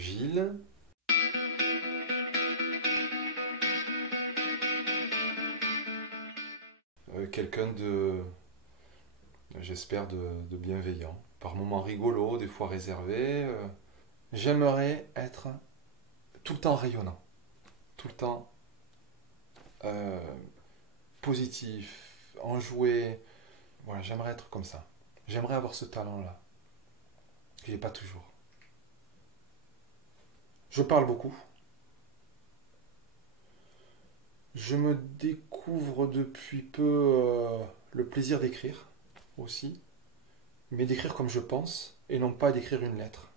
Gilles. Quelqu'un de, j'espère, de bienveillant. Par moments rigolo, des fois réservé. J'aimerais être tout le temps rayonnant, tout le temps euh, positif, enjoué. Voilà, j'aimerais être comme ça. J'aimerais avoir ce talent-là. Je l'ai pas toujours. Je parle beaucoup. Je me découvre depuis peu le plaisir d'écrire aussi, mais d'écrire comme je pense et non pas d'écrire une lettre.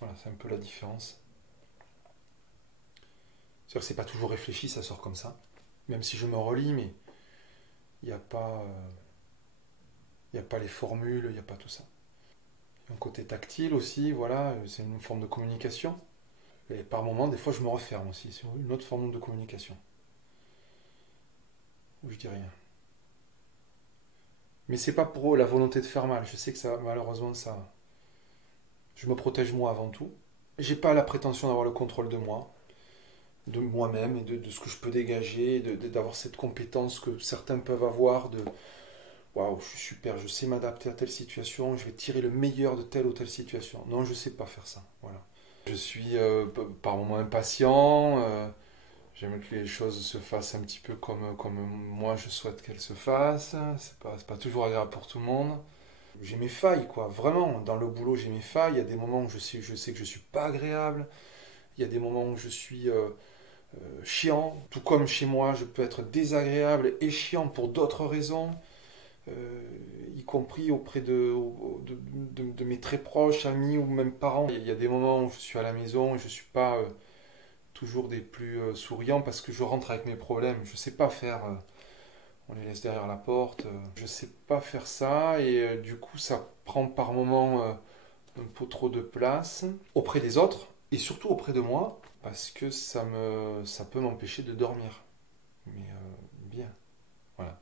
Voilà, c'est un peu la différence. C'est-à-dire que c'est pas toujours réfléchi, ça sort comme ça. Même si je me relis, mais il n'y a pas, il y a pas les formules, il n'y a pas tout ça. Un côté tactile aussi, voilà, c'est une forme de communication. Et par moments, des fois, je me referme aussi sur une autre forme de communication. Où je dis rien. Mais c'est pas pour la volonté de faire mal. Je sais que ça, malheureusement, ça. Je me protège moi avant tout. J'ai pas la prétention d'avoir le contrôle de moi-même et de ce que je peux dégager, d'avoir cette compétence que certains peuvent avoir de waouh, je suis super, je sais m'adapter à telle situation, je vais tirer le meilleur de telle ou telle situation. Non, je sais pas faire ça. Voilà. Je suis par moments impatient. J'aime que les choses se fassent un petit peu comme moi je souhaite qu'elles se fassent. C'est pas toujours agréable pour tout le monde. J'ai mes failles, quoi. Vraiment, dans le boulot, j'ai mes failles. Il y a des moments où je sais que je suis pas agréable. Il y a des moments où je suis chiant. Tout comme chez moi, je peux être désagréable et chiant pour d'autres raisons. Y compris auprès de mes très proches, amis ou même parents. Il y a des moments où je suis à la maison et je suis pas toujours des plus souriants parce que je rentre avec mes problèmes. Je sais pas faire. On les laisse derrière la porte. Je sais pas faire ça et du coup ça prend par moments un peu trop de place auprès des autres et surtout auprès de moi parce que ça peut m'empêcher de dormir. Mais bien, voilà.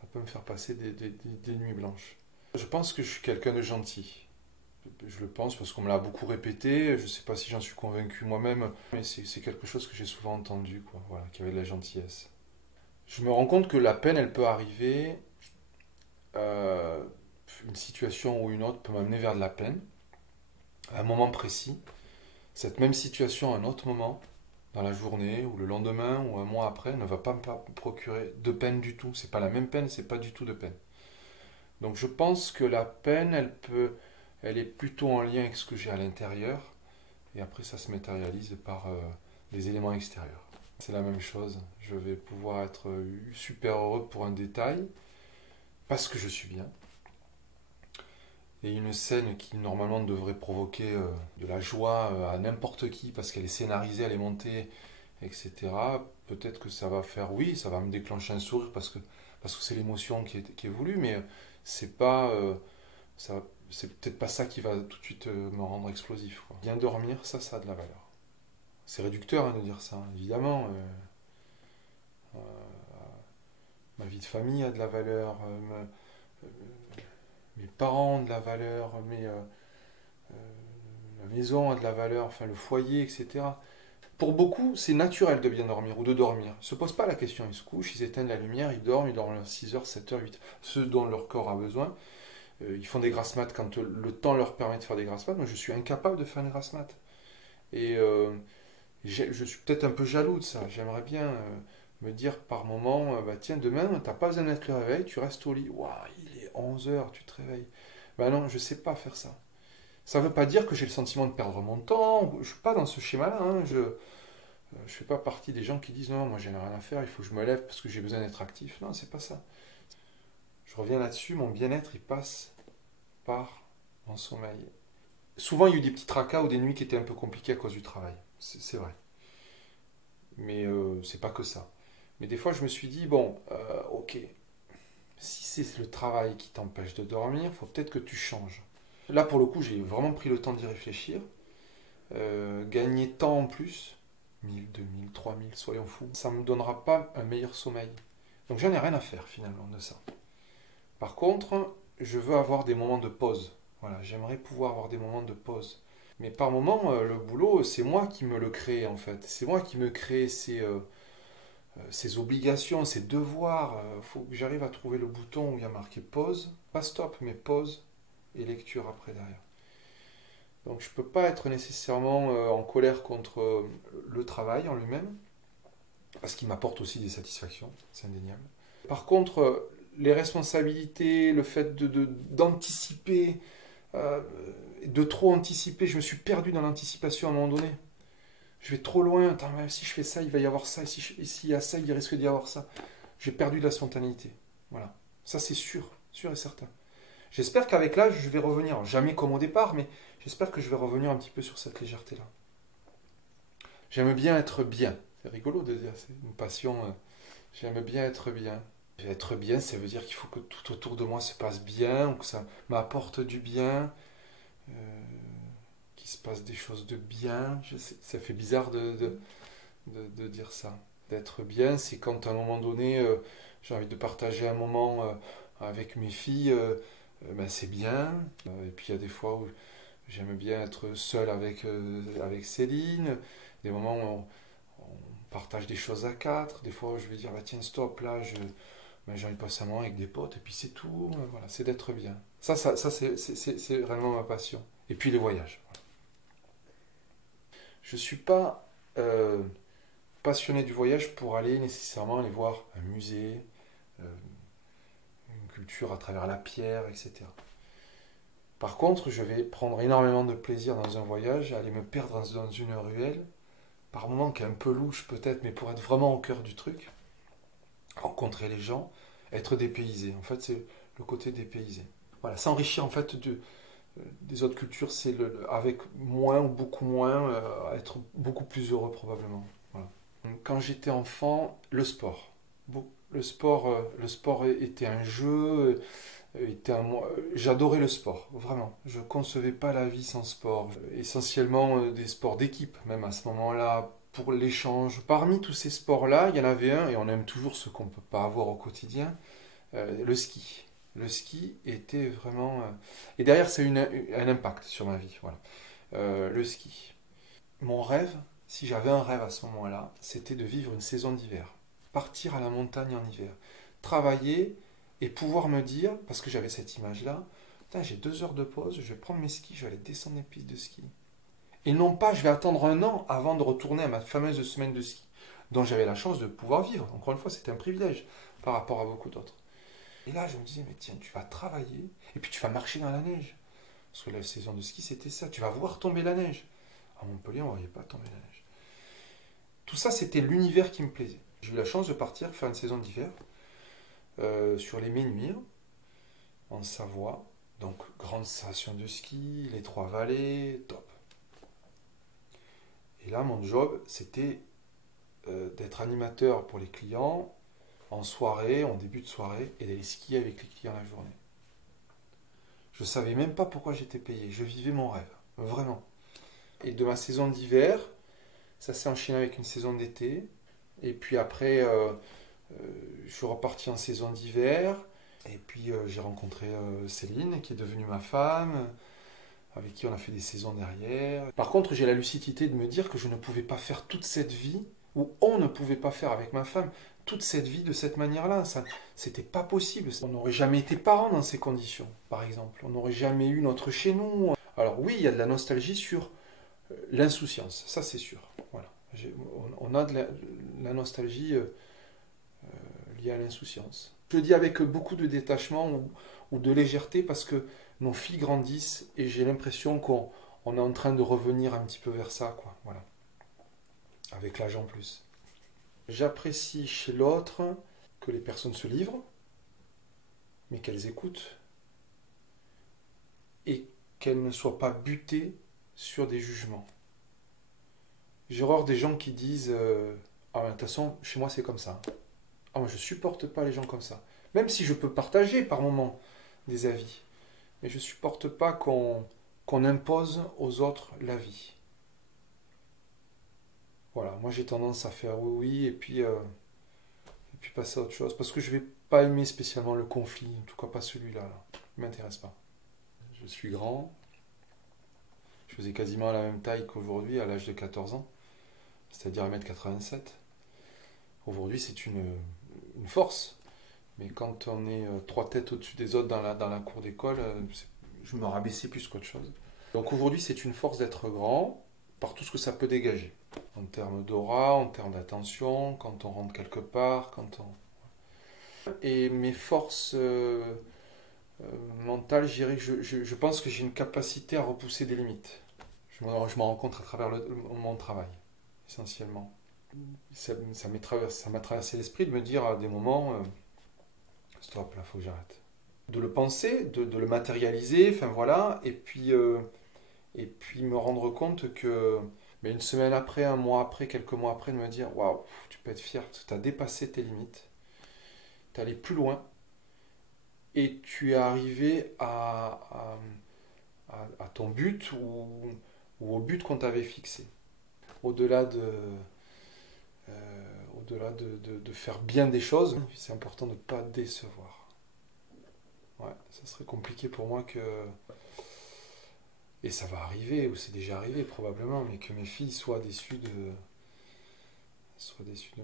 Ça peut me faire passer des nuits blanches. Je pense que je suis quelqu'un de gentil. Je le pense parce qu'on me l'a beaucoup répété. Je ne sais pas si j'en suis convaincu moi-même, mais c'est quelque chose que j'ai souvent entendu, quoi. Voilà, qu'il y avait de la gentillesse. Je me rends compte que la peine, elle peut arriver. euh, une situation ou une autre peut m'amener vers de la peine, à un moment précis. Cette même situation, à un autre moment, dans la journée, ou le lendemain, ou un mois après, ne va pas me procurer de peine du tout. C'est pas la même peine, c'est pas du tout de peine. Donc je pense que la peine, elle est plutôt en lien avec ce que j'ai à l'intérieur, et après ça se matérialise par des éléments extérieurs. C'est la même chose. Je vais pouvoir être super heureux pour un détail, parce que je suis bien. Et une scène qui normalement devrait provoquer de la joie à n'importe qui, parce qu'elle est scénarisée, elle est montée, etc. Peut-être que ça va faire, oui, ça va me déclencher un sourire parce que c'est l'émotion qui est voulue, mais c'est pas, ça, c'est peut-être pas ça qui va tout de suite me rendre explosif, quoi. Bien dormir, ça a de la valeur. C'est réducteur hein, de dire ça, évidemment. Euh, ma vie de famille a de la valeur, mes parents ont de la valeur, la maison a de la valeur, enfin le foyer, etc. Pour beaucoup, c'est naturel de bien dormir ou de dormir. Ils ne se posent pas la question, ils se couchent, ils éteignent la lumière, ils dorment 6 heures, 7 heures, 8 heures, ce dont leur corps a besoin. Ils font des grasses mat quand le temps leur permet de faire des grasses mat. Moi, je suis incapable de faire une grasse mat. Et je suis peut-être un peu jaloux de ça. J'aimerais bien me dire par moment, bah tiens, demain, t'as pas besoin d'être le réveil, tu restes au lit. Waouh, il est 11 heures, tu te réveilles. Bah non, je sais pas faire ça. Ça veut pas dire que j'ai le sentiment de perdre mon temps. Je suis pas dans ce schéma-là. Hein. Je fais pas partie des gens qui disent non, moi j'ai rien à faire, il faut que je me lève parce que j'ai besoin d'être actif. Non, c'est pas ça. Je reviens là-dessus, mon bien-être il passe par mon sommeil. Souvent il y a eu des petits tracas ou des nuits qui étaient un peu compliquées à cause du travail. C'est vrai. Mais c'est pas que ça. Mais des fois je me suis dit, bon, ok, si c'est le travail qui t'empêche de dormir, il faut peut-être que tu changes. Là pour le coup j'ai vraiment pris le temps d'y réfléchir. Gagner tant en plus, 1000, 2000, 3000, soyons fous, ça ne me donnera pas un meilleur sommeil. Donc j'en ai rien à faire finalement de ça. Par contre, je veux avoir des moments de pause. Voilà, j'aimerais pouvoir avoir des moments de pause. Mais par moment, le boulot, c'est moi qui me le crée en fait. C'est moi qui me crée ces obligations, ces devoirs. Il faut que j'arrive à trouver le bouton où il y a marqué pause, pas stop, mais pause et lecture après derrière. Donc je ne peux pas être nécessairement en colère contre le travail en lui-même, parce qu'il m'apporte aussi des satisfactions, c'est indéniable. Par contre, les responsabilités, le fait d'anticiper, euh, de trop anticiper, je me suis perdu dans l'anticipation à un moment donné. Je vais trop loin, attends, si je fais ça, il va y avoir ça, et s'il y a ça, il risque d'y avoir ça. J'ai perdu de la spontanéité. Voilà. Ça, c'est sûr, sûr et certain. J'espère qu'avec l'âge, je vais revenir. Jamais comme au départ, mais j'espère que je vais revenir un petit peu sur cette légèreté-là. J'aime bien être bien. C'est rigolo de dire, c'est une passion. J'aime bien être bien. Être bien, ça veut dire qu'il faut que tout autour de moi se passe bien, ou que ça m'apporte du bien, euh, qu'il se passe des choses de bien. Ça fait bizarre de dire ça. D'être bien, c'est quand à un moment donné, j'ai envie de partager un moment avec mes filles, ben c'est bien. Et puis il y a des fois où j'aime bien être seul avec Céline, des moments où on partage des choses à quatre, des fois où je vais dire bah, tiens stop là, ben, j'ai envie de passer un moment avec des potes et puis c'est tout, voilà, c'est d'être bien. Ça c'est vraiment ma passion. Et puis les voyages. Je ne suis pas passionné du voyage pour aller nécessairement aller voir un musée, euh, une culture à travers la pierre, etc. Par contre, je vais prendre énormément de plaisir dans un voyage, aller me perdre dans une ruelle, par moments qui est un peu louche peut-être, mais pour être vraiment au cœur du truc, rencontrer les gens, être dépaysé. En fait, c'est le côté dépaysé. Voilà, s'enrichir en fait des autres cultures, c'est avec moins ou beaucoup moins, être beaucoup plus heureux probablement. Voilà. Quand j'étais enfant, le sport. Le sport était un jeu, j'adorais le sport, vraiment. Je concevais pas la vie sans sport. Essentiellement des sports d'équipe, même à ce moment-là, pour l'échange. Parmi tous ces sports-là, il y en avait un, et on aime toujours ce qu'on ne peut pas avoir au quotidien, le ski. Le ski était vraiment... Et derrière, c'est un impact sur ma vie. Voilà. Le ski. Mon rêve, si j'avais un rêve à ce moment-là, c'était de vivre une saison d'hiver. Partir à la montagne en hiver. Travailler et pouvoir me dire, parce que j'avais cette image-là, j'ai 2 heures de pause, je vais prendre mes skis, je vais aller descendre les pistes de ski. Et non pas, je vais attendre un an avant de retourner à ma fameuse semaine de ski, dont j'avais la chance de pouvoir vivre. Encore une fois, c'était un privilège par rapport à beaucoup d'autres. Et là, je me disais, mais tiens, tu vas travailler, et puis tu vas marcher dans la neige. Parce que la saison de ski, c'était ça. Tu vas voir tomber la neige. À Montpellier, on ne voyait pas tomber la neige. Tout ça, c'était l'univers qui me plaisait. J'ai eu la chance de partir faire une saison d'hiver sur les Ménuires, en Savoie. Donc, grande station de ski, les Trois Vallées, top. Et là, mon job, c'était d'être animateur pour les clients en soirée, en début de soirée, et d'aller skier avec les clients la journée. Je ne savais même pas pourquoi j'étais payé. Je vivais mon rêve, vraiment. Et de ma saison d'hiver, ça s'est enchaîné avec une saison d'été. Et puis après, je suis reparti en saison d'hiver. Et puis j'ai rencontré Céline, qui est devenue ma femme, avec qui on a fait des saisons derrière. Par contre, j'ai la lucidité de me dire que je ne pouvais pas faire toute cette vie, ou on ne pouvait pas faire avec ma femme toute cette vie de cette manière-là. Ça, c'était pas possible. On n'aurait jamais été parents dans ces conditions, par exemple. On n'aurait jamais eu notre chez nous. Alors oui, il y a de la nostalgie sur l'insouciance, ça c'est sûr. Voilà. On a de la nostalgie liée à l'insouciance. Je le dis avec beaucoup de détachement ou de légèreté parce que nos filles grandissent et j'ai l'impression qu'on est en train de revenir un petit peu vers ça, quoi. Voilà. Avec l'âge en plus. J'apprécie chez l'autre que les personnes se livrent, mais qu'elles écoutent et qu'elles ne soient pas butées sur des jugements. J'ai horreur des gens qui disent ah, de toute façon, chez moi c'est comme ça. Ah, moi je supporte pas les gens comme ça. Même si je peux partager par moments des avis, mais je supporte pas qu'on impose aux autres la vie. Voilà, moi j'ai tendance à faire oui, oui, et puis passer à autre chose. Parce que je vais pas aimer spécialement le conflit, en tout cas pas celui-là. Là. Il m'intéresse pas. Je suis grand, je faisais quasiment la même taille qu'aujourd'hui à l'âge de 14 ans, c'est-à-dire 1m87. Aujourd'hui, c'est une force. Mais quand on est trois têtes au-dessus des autres dans la cour d'école, je me rabaissais plus qu'autre chose. Donc aujourd'hui, c'est une force d'être grand par tout ce que ça peut dégager. En termes d'aura, en termes d'attention, quand on rentre quelque part, quand on... Et mes forces mentales, je dirais que je pense que j'ai une capacité à repousser des limites. Je m'en rends compte à travers mon travail, essentiellement. Ça m'a traversé l'esprit de me dire à des moments, stop, là, faut que j'arrête. De le penser, de le matérialiser, enfin voilà, et puis me rendre compte que mais une semaine après, un mois après, quelques mois après, de me dire, waouh, tu peux être fier, tu as dépassé tes limites, tu es allé plus loin, et tu es arrivé à ton but ou au but qu'on t'avait fixé. Au-delà de faire bien des choses, c'est important de ne pas décevoir. Ouais, ça serait compliqué pour moi que, et ça va arriver, ou c'est déjà arrivé probablement, mais que mes filles soient déçues de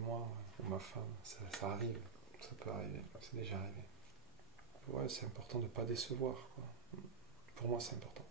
moi, ouais, ou ma femme, ça arrive, ça peut arriver, c'est déjà arrivé. Ouais, c'est important de ne pas décevoir, quoi. Pour moi, c'est important.